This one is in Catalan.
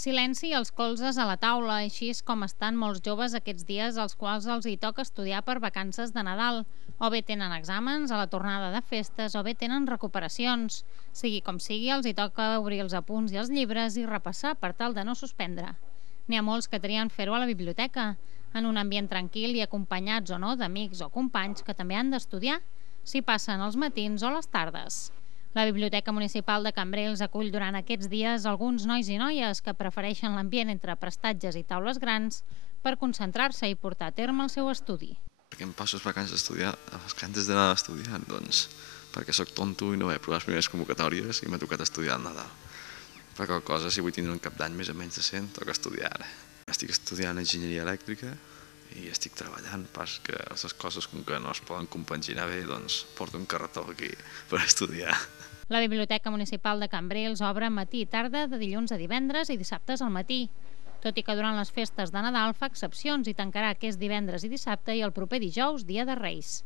Silenci i els colzes a la taula, així és com estan molts joves aquests dies als quals els hi toca estudiar per vacances de Nadal. O bé tenen exàmens a la tornada de festes o bé tenen recuperacions. Sigui com sigui, els hi toca obrir els apunts i els llibres i repassar per tal de no suspendre. N'hi ha molts que trien fer-ho a la biblioteca, en un ambient tranquil i acompanyats o no d'amics o companys que també han d'estudiar, si passen els matins o les tardes. La Biblioteca Municipal de Cambrils acull durant aquests dies alguns nois i noies que prefereixen l'ambient entre prestatges i taules grans per concentrar-se i portar a terme el seu estudi. Perquè em passo les vacances d'estudiar, les vacances d'anar estudiant, doncs, perquè sóc tonto i no vaig provar les primeres convocatòries i m'ha tocat estudiar al Nadal. Per qualque cosa, si vull tindre un cap d'any més o menys decent, toca estudiar ara. Estic estudiant enginyeria elèctrica i estic treballant, pas que les coses com que no es poden compaginar bé, doncs porto un carretó aquí per estudiar. La Biblioteca Municipal de Cambrils obre matí i tarda de dilluns a divendres i dissabtes al matí. Tot i que durant les festes de Nadal fa excepcions i tancarà aquest divendres i dissabte i el proper dijous, dia de Reis.